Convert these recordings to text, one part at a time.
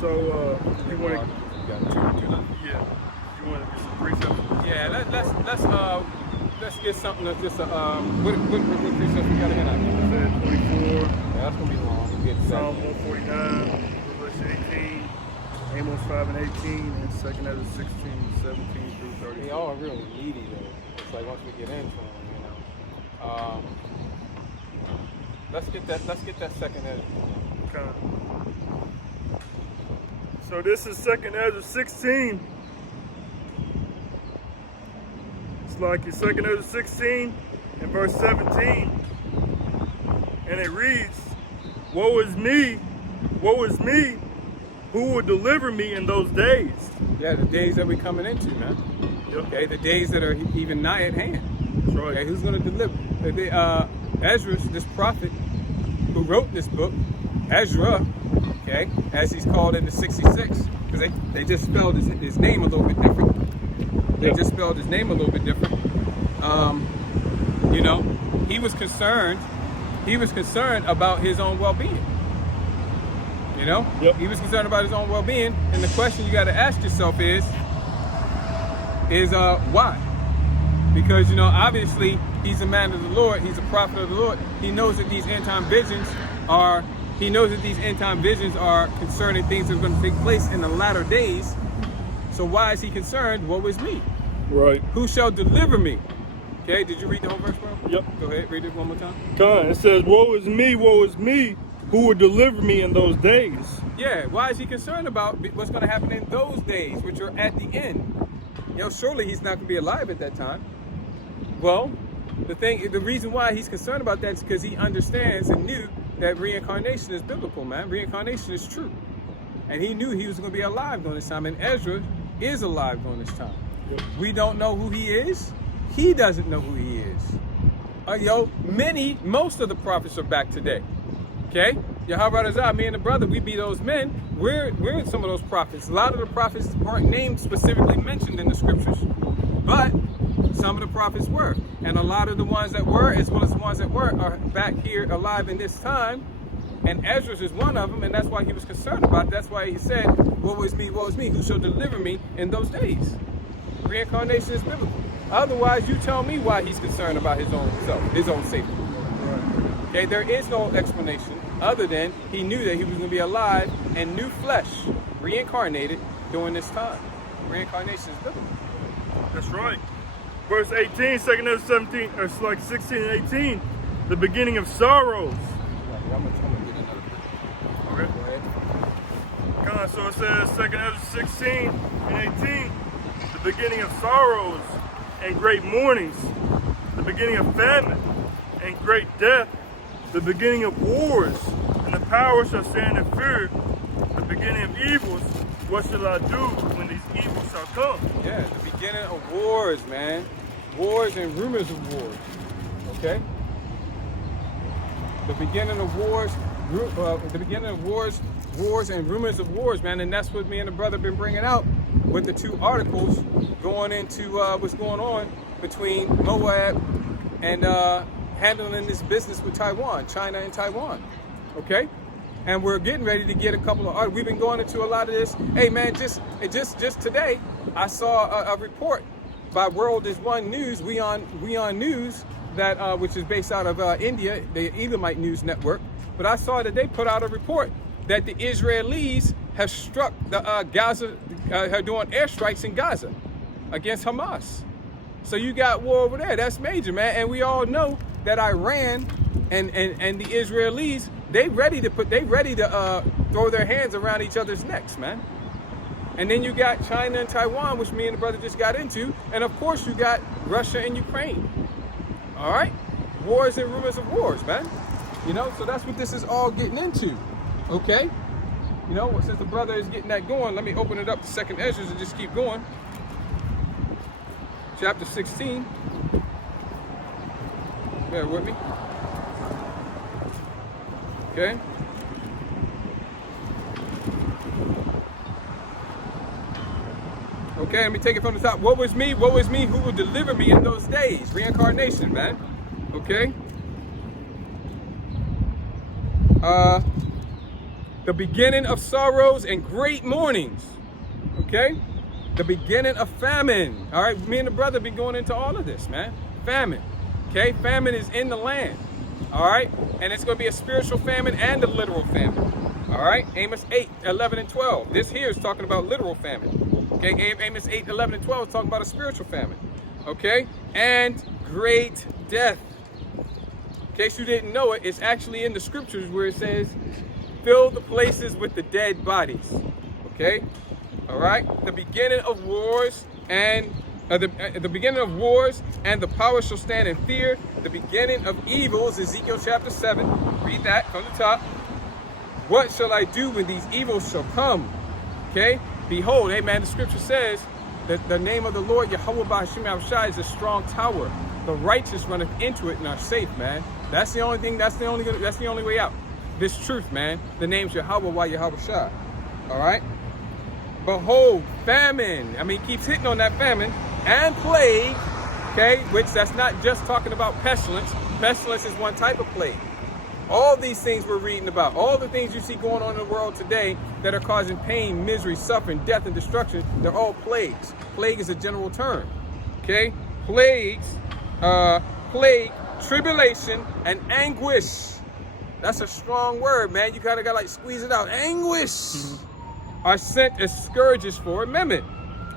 So, you want to? Yeah. You want to get some precepts? Yeah. Let's get something that's just what precepts we got to hit on? Isaiah 24. Yeah, that's gonna be long. We'll get Psalm 149, Revelation 18, Amos 5 and 18, and 2nd Ezra 16, 17 through 30. They all really meaty though. It's like once we get into them, let's get that 2nd Ezra. Okay. So this is 2nd Ezra 16. It's like your 2nd Ezra 16 and verse 17. And it reads, woe is me, who will deliver me in those days? Yeah, the days that we're coming into, man. Yep. Okay, the days that are even nigh at hand. That's right. Okay, who's going to deliver? Ezra, this prophet who wrote this book, Ezra, okay, as he's called in the 66, because they just spelled his name a little bit different. They just spelled his name a little bit different. He was concerned about his own well-being. Yep. He was concerned about his own well-being, and the question you got to ask yourself is why? Because obviously he's a man of the Lord, he's a prophet of the Lord. He knows that these end time visions are concerning things that are going to take place in the latter days. So why is he concerned? Woe is me. Right. Who shall deliver me? Okay, did you read the whole verse, bro? Yep. Go ahead, read it one more time. It says, woe is me, who will deliver me in those days? Yeah, why is he concerned about what's going to happen in those days, which are at the end? Surely he's not going to be alive at that time. Well, the reason why he's concerned about that is because he understands and knew that reincarnation is biblical, man. Reincarnation is true. And he knew he was going to be alive during this time, and Ezra is alive during this time. Yep. We don't know who he is. He doesn't know who he is. Most of the prophets are back today. Okay? Yahawarazah, me and the brother, we be those men. We're some of those prophets. A lot of the prophets weren't named specifically mentioned in the scriptures, but some of the prophets were. And a lot of the ones that were, as well as the ones that weren't, are back here alive in this time. And Ezra is one of them, and that's why he was concerned about it. That's why he said, woe is me, who shall deliver me in those days? Reincarnation is biblical. Otherwise, you tell me why he's concerned about his own self, his own safety. Okay, there is no explanation other than he knew that he was going to be alive and new flesh, reincarnated during this time. Reincarnation is biblical. That's right. Verse 18, 2nd Ezra 17, or it's like 16 and 18, the beginning of sorrows. I'm gonna get another. Okay. Go ahead. So it says 2nd Ezra 16 and 18, the beginning of sorrows and great mournings, the beginning of famine and great death, the beginning of wars, and the power shall stand in fear, the beginning of evils. What shall I do when these evils shall come? Yeah, the beginning of wars, man. Wars and rumors of wars. Okay? The beginning of wars, wars and rumors of wars, man. And that's what me and the brother been bringing out with the two articles going into what's going on between Moab and handling this business with Taiwan, China and Taiwan. Okay? And we're getting ready to get a couple of articles. We've been going into a lot of this. Hey, man, just today, I saw a report by World is One News, We On News, that which is based out of India, the Elamite News Network. But I saw that they put out a report that the Israelis have struck the Gaza, are doing airstrikes in Gaza against Hamas. So you got war over there. That's major, man. And we all know that Iran and the Israelis, they ready to throw their hands around each other's necks, man. And then you got China and Taiwan, which me and the brother just got into, and of course you got Russia and Ukraine. All right, wars and rumors of wars, man. So that's what this is all getting into. Okay, since the brother is getting that going, let me open it up to 2nd Ezra and just keep going. Chapter 16. Bear with me. Okay. Okay, let me take it from the top. Woe is me, who will deliver me in those days? Reincarnation, man. The beginning of sorrows and great mournings. Okay? The beginning of famine. All right, me and the brother been going into all of this, man. Famine. Okay, famine is in the land. All right, and it's going to be a spiritual famine and a literal famine. All right, Amos 8, 11, and 12. This here is talking about literal famine. Okay, Amos 8, 11, and 12 is talking about a spiritual famine. Okay, and great death. In case you didn't know it, it's actually in the scriptures where it says, fill the places with the dead bodies. Okay, all right, the beginning of wars and the beginning of wars and the power shall stand in fear. The beginning of evils, Ezekiel Chapter 7. Read that from the top. What shall I do when these evils shall come? Okay, behold, amen. The scripture says that the name of the Lord, Yahweh B'Hashem Yahushua, is a strong tower. The righteous runneth into it and are safe, man. That's the only thing. That's the only way out. This truth, man. The name's Yahweh Yahushua. All right. Behold, famine. I mean, he keeps hitting on that famine and plague. Okay, which that's not just talking about pestilence. Pestilence is one type of plague. All these things we're reading about, all the things you see going on in the world today that are causing pain, misery, suffering, death, and destruction, they're all plagues. Plague is a general term. Okay, plagues, plague, tribulation, and anguish. That's a strong word, man. You gotta like squeeze it out. Anguish are sent as scourges for amendment.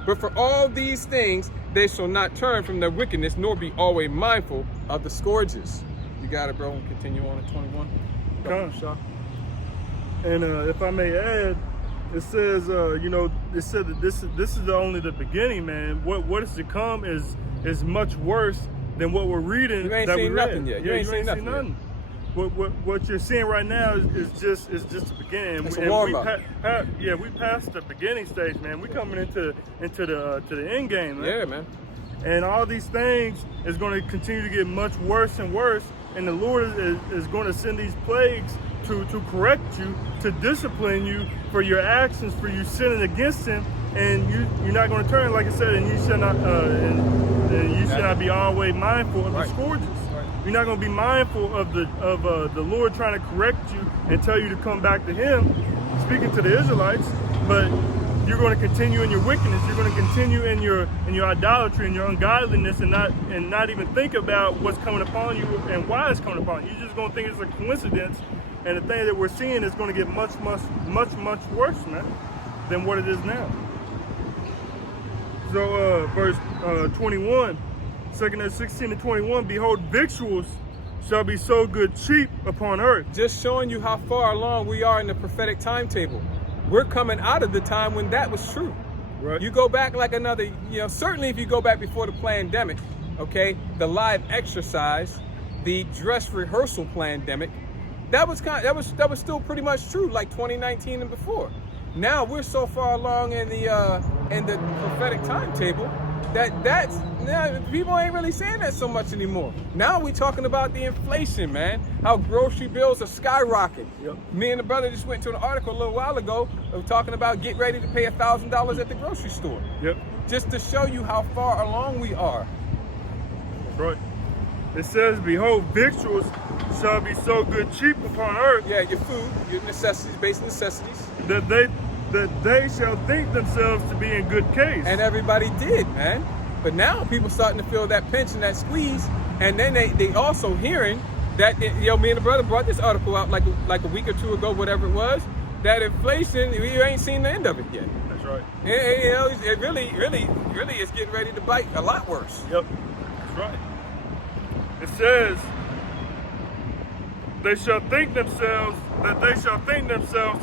But for all these things, they shall not turn from their wickedness, nor be always mindful of the scourges. You got it, bro. Continue on at 21. Come, Shaw. And if I may add, it says, it said that this is only the beginning, man. What is to come is much worse than what we're reading. You ain't that seen we nothing read. yet. You ain't seen nothing yet. What you're seeing right now is just the beginning. It's a warm up. We passed the beginning stage, man. We coming into the end game, man. Yeah, man. And all these things is going to continue to get much worse and worse. And the Lord is going to send these plagues to correct you, to discipline you for your actions, for you sinning against Him. And you're not going to turn, like I said, and you should not should not be always mindful of the scourges. You're not going to be mindful of the Lord trying to correct you and tell you to come back to Him, speaking to the Israelites. But you're going to continue in your wickedness. You're going to continue in your idolatry and your ungodliness, and not even think about what's coming upon you and why it's coming upon you. You're just going to think it's a coincidence, and the thing that we're seeing is going to get much worse, man, than what it is now. So verse 21, 2nd 16 to 21, behold, victuals shall be so good cheap upon earth. Just showing you how far along we are in the prophetic timetable. We're coming out of the time when that was true. Right. You go back like another, certainly if you go back before the pandemic, okay, the live exercise, the dress rehearsal pandemic, that was still pretty much true, like 2019 and before. Now we're so far along in the prophetic timetable that's people ain't really saying that so much anymore. Now we talking about the inflation, man. How grocery bills are skyrocketing. Yep. Me and the brother just went to an article a little while ago of talking about get ready to pay $1,000 at the grocery store. Yep. Just to show you how far along we are. That's right. It says, behold, victuals shall be so good cheap upon earth. Yeah, your food, your necessities, basic necessities. That they shall think themselves to be in good case. And everybody did, man. But now people starting to feel that pinch and that squeeze, and then they also hearing that me and the brother brought this article out like a week or two ago, whatever it was. That inflation, we ain't seen the end of it yet. That's right. It really is getting ready to bite a lot worse. Yep. That's right. It says, they shall think themselves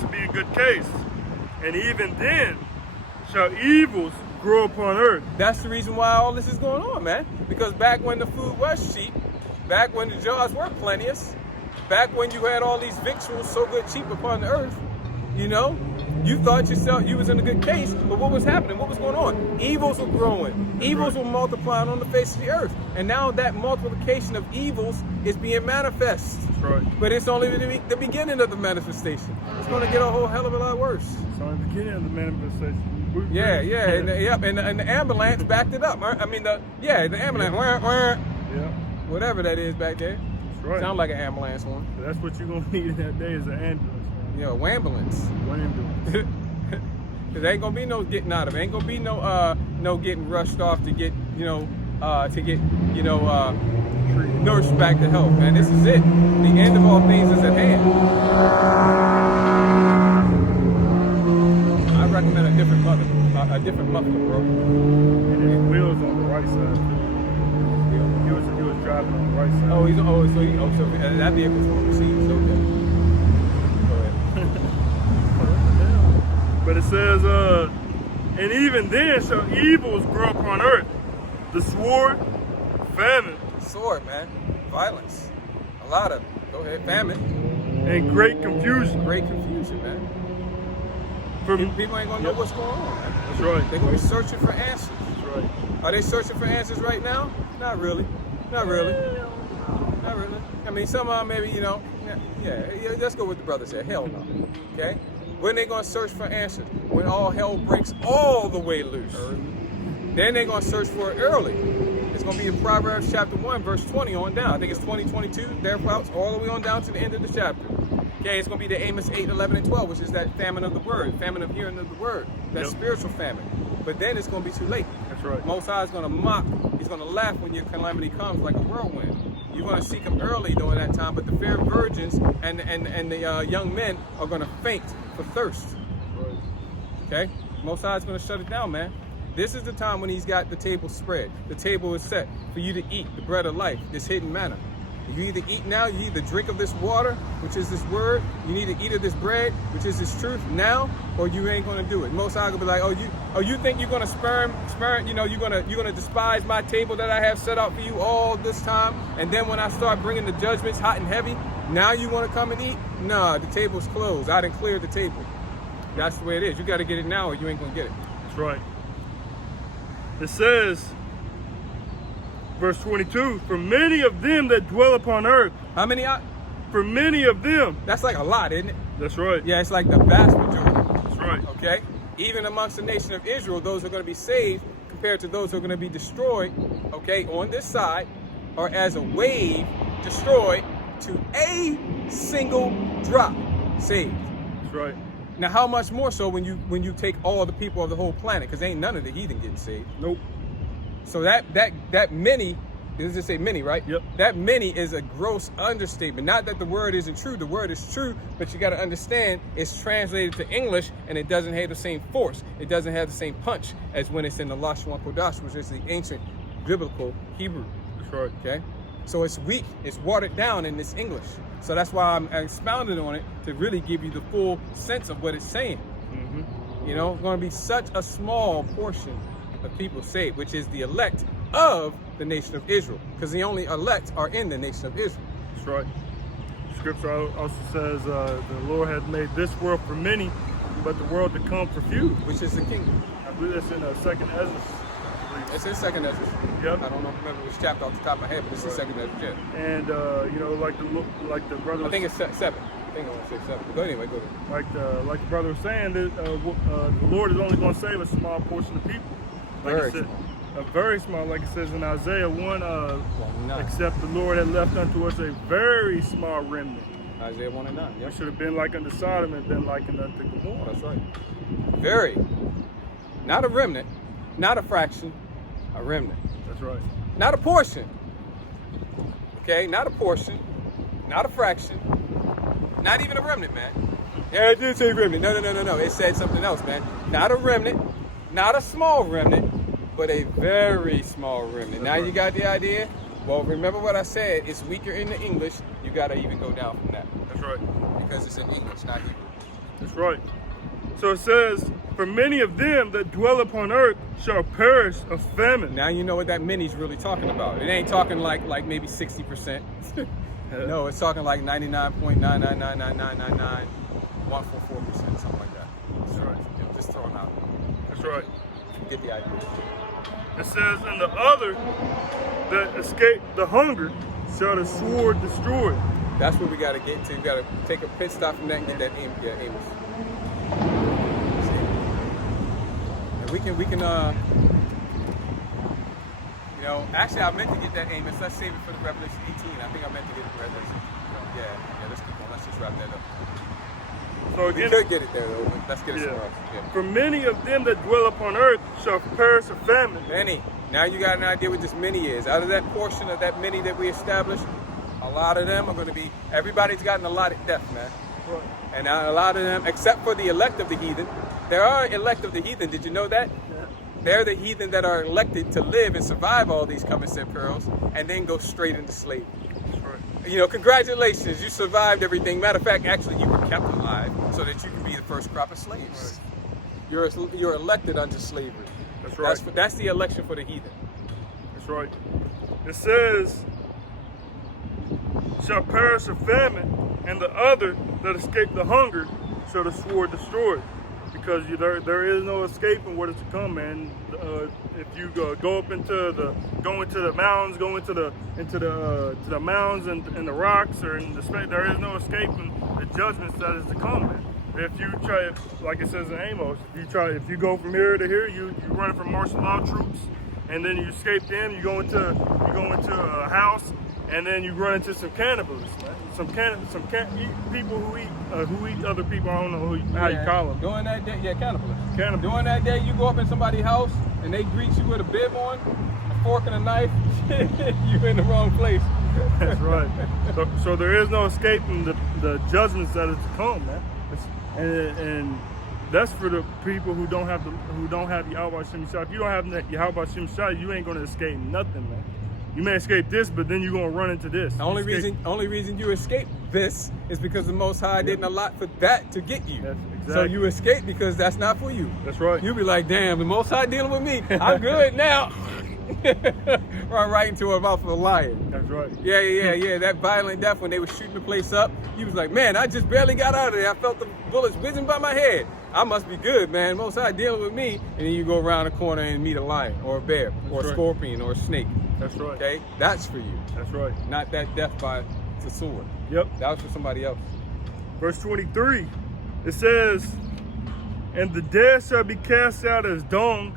to be in good case. And even then shall evils grow upon earth. That's the reason why all this is going on, man. Because back when the food was cheap, back when the jars were plenteous, back when you had all these victuals so good cheap upon the earth, you thought yourself you was in a good case, but what was happening? What was going on? Evils were growing. Evils were multiplying on the face of the earth. And now that multiplication of evils is being manifest. Right. But it's only the beginning of the manifestation. It's going to get a whole hell of a lot worse. It's only the beginning of the manifestation. And the ambulance backed it up. I mean, the ambulance. Yeah. Whatever that is back there. That's right. Sound like an ambulance one. So that's what you're going to need in that day is an ambulance, man. wambulance. Wambulance. Cause there ain't gonna be no getting out of it. Ain't gonna be no getting rushed off to get nourished back to health, man. This is it. The end of all things is at hand. I recommend a different muffler, bro. And his wheels on the right side too. He was driving on the right side. So that vehicle's on the seat. So okay. Go ahead. But it says, and even then shall evils grow upon earth, the sword, famine, Sword, man. Violence. A lot of it. Go ahead. Famine. and great confusion. Great confusion, man. People ain't gonna know what's going on, man. That's right. They're gonna be searching for answers. That's right. Are they searching for answers right now? Not really. Not really. Not really. I mean, some of them maybe, yeah, let's go with the brother said. Hell no. Okay? When they gonna search for answers? When all hell breaks all the way loose. Then they're gonna search for it early. It's gonna be in Proverbs chapter 1, verse 20 on down. I think it's 20, 22, thereabouts, all the way on down to the end of the chapter. Okay, it's gonna be the Amos 8, 11, and 12, which is that famine of the word, famine of hearing of the word, that spiritual famine. But then it's gonna be too late. That's right. Most High is gonna mock, he's gonna laugh when your calamity comes like a whirlwind. You're gonna seek him early during that time, but the fair virgins and the young men are gonna faint for thirst. Right. Okay? Most High is gonna shut it down, man. This is the time when he's got the table spread. The table is set for you to eat the bread of life, this hidden manna. You either eat now, you either drink of this water, which is this word, you need to eat of this bread, which is this truth now, or you ain't gonna do it. Most High gonna be like, you think you're gonna spurn, you're gonna despise my table that I have set out for you all this time, and then when I start bringing the judgments hot and heavy, now you wanna come and eat? Nah, the table's closed. I done cleared the table. That's the way it is. You gotta get it now or you ain't gonna get it. That's right. It says, verse 22, for many of them that dwell upon earth. How many? For many of them. That's like a lot, isn't it? That's right. Yeah, it's like the vast majority. That's right. Okay? Even amongst the nation of Israel, those who are going to be saved compared to those who are going to be destroyed, okay, on this side, are as a wave destroyed to a single drop saved. That's right. Now, how much more so when you take all the people of the whole planet? Because ain't none of the heathen getting saved. Nope. So that many, does it say many, right? Yep. That many is a gross understatement. Not that the word isn't true. The word is true, but you got to understand it's translated to English and it doesn't have the same force. It doesn't have the same punch as when it's in the Lashon Kodash, which is the ancient biblical Hebrew. That's right. Okay? So it's weak. It's watered down in this English. So that's why I'm expounding on it to really give you the full sense of what it's saying. Mm-hmm. You know, it's going to be such a small portion of people saved, which is the elect of the nation of Israel, because the only elect are in the nation of Israel. That's right. Scripture also says the Lord has made this world for many, but the world to come for few. Which is the kingdom. I believe that's in 2nd Ezra. It's in 2nd Ezra. Yep. I don't remember which chapter off the top of my head, but it's in 2nd Ezra. Yeah. And like the brother. I think it's 7. I think I want to say 7. But anyway, go ahead. Like the brother was saying, that the Lord is only going to save a small portion of people. Like Very it said, small. A very small, like it says in Isaiah 1, none. except the Lord had left unto us a very small remnant. Isaiah 1 and 9. We Yeah. should have been like unto Sodom and been like unto Gomorrah. That's right. Very. Not a remnant, not a fraction, a remnant. That's right. Not a portion. Okay, not a portion, not a fraction, not even a remnant, man. Yeah, it did say remnant. No. It said something else, man. Not a remnant, not a small remnant, but a very small remnant. Now you got the idea? Well, remember what I said. It's weaker in the English. You got to even go down from that. That's right. Because it's in English, not Hebrew. That's right. So it says, for many of them that dwell upon earth shall perish of famine. Now you know what that many's really talking about. It ain't talking like maybe 60%. No, it's talking like 99.99999991444%, something like that. That's right. You know, just throw them out. That's right. You get the idea. It says, and the other that escape the hunger shall the sword destroy. That's what we got to get to. We got to take a pit stop from that and get that Amos. And we can, you know, actually I meant to get that Amos. Let's save it for the Revelation 18. I think I meant to get it for Revelation. Yeah, let's keep on. Let's just wrap that up. So We again, could get it there though, but let's get it somewhere else. Yeah. for many of them that dwell upon earth shall perish of famine. Many. Now you got an idea what this many is. Out of that portion of that many that we established, a lot of them are going to be, everybody's gotten allotted death, man. Right. And a lot of them, except for the elect of the heathen, there are elect of the heathen. Did you know that? Yeah. They're the heathen that are elected to live and survive all these come and set perils and then go straight into slavery. That's right. You know, congratulations, you survived everything. Matter of fact, actually, you were kept alive so that you can be the first crop of slaves. Right. You're elected unto slavery. That's right. That's the election for the heathen. That's right. It says, shall perish of famine, and the other that escape the hunger shall the sword destroy. Because there is no escaping what is to come, man. If you go into the mountains, go into the mounds and the rocks, or in the space, there is no escaping the judgments that is to come, man. If you try, like it says in Amos, if you go from here to here, you run from martial law troops, and then you escape them. You go into a house, and then you run into some cannibals, man. People who eat other people. I don't know how you call them. During that day, cannibalists. Cannibals. During that day, you go up in somebody's house and they greet you with a bib on, a fork and a knife. You're in the wrong place. That's right. So there is no escaping the judgments that is to come, man. And that's for the people who don't have Yahweh Shem Shah. If you don't have Yahweh Shem Shah, you ain't gonna escape nothing, man. You may escape this, but then you're gonna run into this. The only reason you escape this is because the Most High didn't allot for that to get you. That's exactly. So you escape because that's not for you. That's right. You'll be like, damn, the Most High dealing with me. I'm good now. Run right into a mouth of a lion. That's right. Yeah. That violent death when they were shooting the place up, he was like, man, I just barely got out of there. I felt the bullets whizzing by my head. I must be good, man. Most High dealing with me. And then you go around the corner and meet a lion or a bear or a scorpion or a snake. That's right. Okay? That's for you. That's right. Not that death by the sword. Yep. That was for somebody else. Verse 23, it says, and the dead shall be cast out as dung.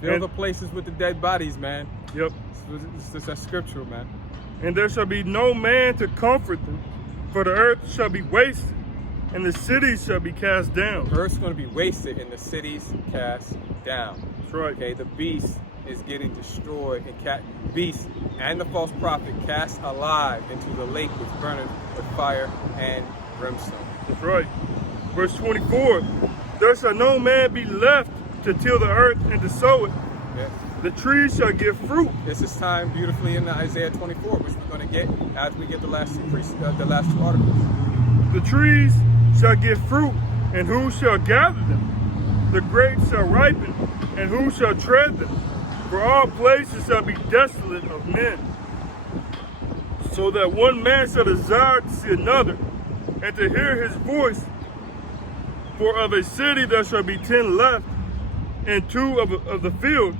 Fill the places with the dead bodies, man. Yep. That's scriptural, man. And there shall be no man to comfort them, for the earth shall be wasted, and the cities shall be cast down. The earth's going to be wasted, and the cities cast down. That's right. Okay, the beast is getting destroyed, and beast and the false prophet cast alive into the lake which burneth with fire and brimstone. That's right. Verse 24, there shall no man be left to till the earth and to sow it. Yes. The trees shall give fruit. This is timed beautifully in Isaiah 24, which we're going to get as we get the last two articles. The trees shall give fruit, and who shall gather them? The grapes shall ripen, and who shall tread them? For all places shall be desolate of men, so that one man shall desire to see another, and to hear his voice. For of a city there shall be 10 left, and 2 of the field,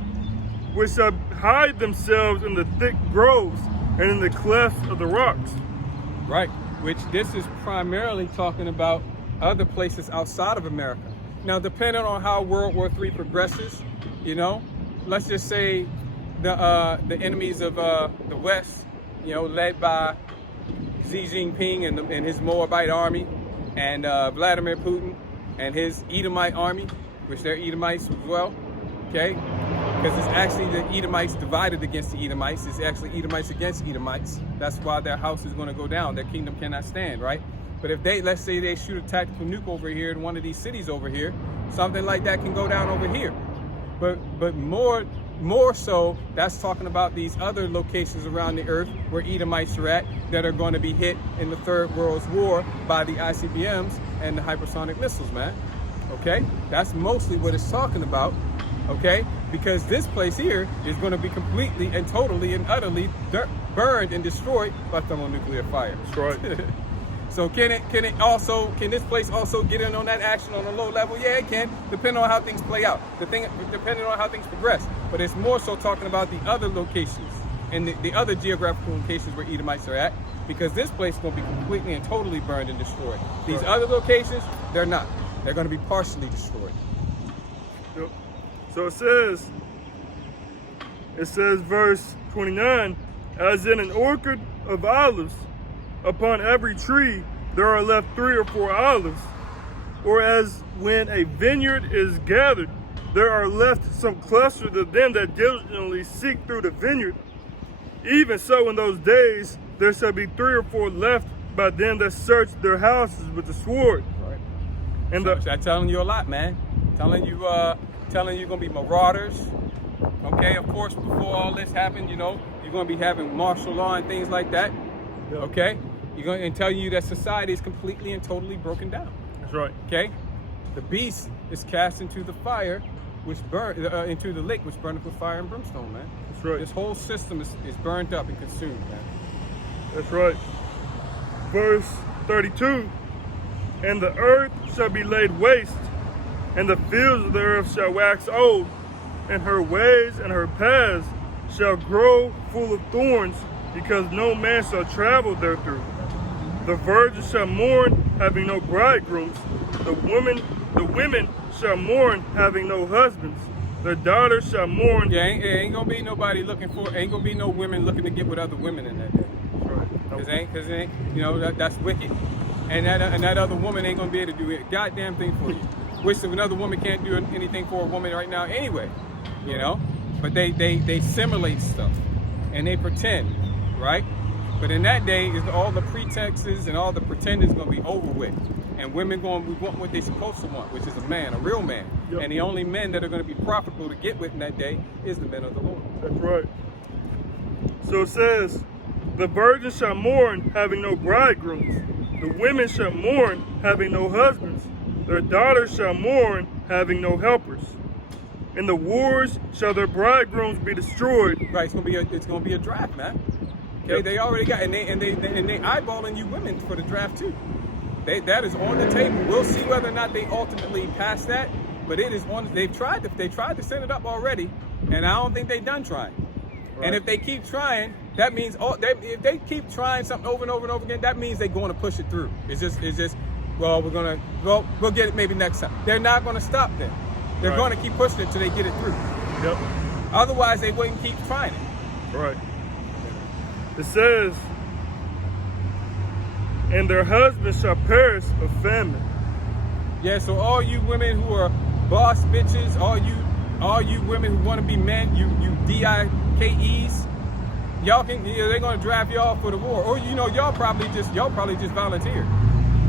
which shall hide themselves in the thick groves and in the clefts of the rocks. Right, which this is primarily talking about other places outside of America. Now, depending on how World War III progresses, you know, let's just say the enemies of the West, you know, led by Xi Jinping and his Moabite army, and Vladimir Putin and his Edomite army, which they're Edomites as well, okay? Because it's actually the Edomites divided against the Edomites. It's actually Edomites against Edomites. That's why their house is going to go down. Their kingdom cannot stand, right? But if let's say they shoot a tactical nuke over here in one of these cities over here, something like that can go down over here. But more so, that's talking about these other locations around the earth where Edomites are at that are going to be hit in the Third World War by the ICBMs and the hypersonic missiles, man. Okay? That's mostly what it's talking about, okay? Because this place here is going to be completely and totally and utterly burned and destroyed by thermonuclear fire. That's right. So can this place also get in on that action on a low level? Yeah, it can, depending on how things play out, depending on how things progress. But it's more so talking about the other locations and the other geographical locations where Edomites are at, because this place is going to be completely and totally burned and destroyed. These other locations, they're not. They're going to be partially destroyed. Yep. So it says verse 29, as in an orchard of olives, upon every tree there are left 3 or 4 olives, Or as when a vineyard is gathered, there are left some clusters of them that diligently seek through the vineyard. Even so, in those days, there shall be 3 or 4 left by them that search their houses with the sword. Right. And So I'm telling you a lot, man. Telling you gonna be marauders. Okay, of course, before all this happened, you know, you're gonna be having martial law and things like that. Yep. Okay, you're going to tell you that society is completely and totally broken down. That's right. Okay, the beast is cast into the fire, which burn into the lake, which burneth with fire and brimstone, man. That's right. This whole system is burned up and consumed, man. That's right. Verse 32, and the earth shall be laid waste, and the fields of the earth shall wax old, and her ways and her paths shall grow full of thorns, because no man shall travel therethrough. The virgins shall mourn, having no bridegrooms. The women shall mourn, having no husbands. Their daughters shall mourn. Yeah, ain't gonna be nobody ain't gonna be no women looking to get with other women in that day. That's right. Cause ain't, you know, that's wicked. And that other woman ain't gonna be able to do a goddamn thing for you. Which another woman can't do anything for a woman right now anyway, you know? But they simulate stuff and they pretend, right? But in that day, is all the pretexts and all the pretending is gonna be over with. And women we want what they're supposed to want, which is a man, a real man. Yep. And the only men that are gonna be profitable to get with in that day is the men of the Lord. That's right. So it says, the virgins shall mourn, having no bridegrooms. The women shall mourn, having no husbands. Their daughters shall mourn, having no helpers. In the wars shall their bridegrooms be destroyed. Right, it's gonna be a draft, man. Okay, Yep. they already got, and they eyeballing you women for the draft too. That is on the table. We'll see whether or not they ultimately pass that, but it is on. They tried to send it up already, and I don't think they've done trying. Right. And if they keep trying, that means if they keep trying something over and over and over again, that means they're going to push it through. It's just well, we'll get it maybe next time. They're not going to stop then. They're Right. going to keep pushing it till they get it through. Yep. Otherwise, they wouldn't keep trying it. Right. It says, and their husbands shall perish of famine. Yeah, so all you women who are boss bitches, all you women who want to be men, you DIKEs, y'all can, they're gonna draft y'all for the war, or y'all probably just volunteer.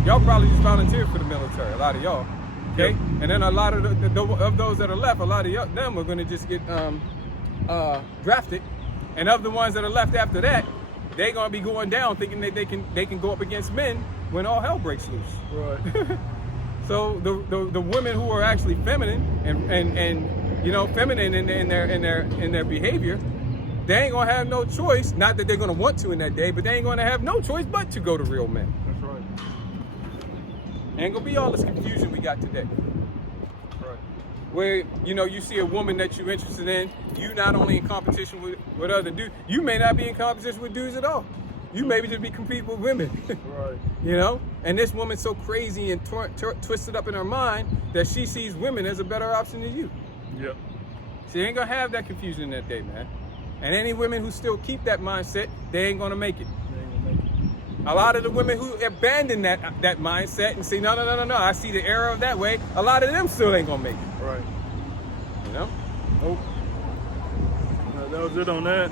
Y'all probably just volunteer for the military. A lot of y'all, okay? Yep. And then a lot of those that are left, a lot of them are gonna just get drafted, and of the ones that are left after that, they're gonna be going down thinking that they can go up against men when all hell breaks loose. Right. So the women who are actually feminine and feminine in their behavior, they ain't gonna have no choice. Not that they're gonna want to in that day, but they ain't gonna have no choice but to go to real men. That's right. Ain't gonna be all this confusion we got today. Right. Where you see a woman that you're interested in, you not only in competition with other dudes, you may not be in competition with dudes at all. You maybe just be competing with women. Right. And this woman's so crazy and twisted up in her mind that she sees women as a better option than you. Yep. She ain't gonna have that confusion in that day, man. And any women who still keep that mindset, they ain't gonna make it. They ain't gonna make it. A lot of the women who abandon that mindset and say, no, I see the error of that way, a lot of them still ain't gonna make it. Right. You know? Nope. That was it on that.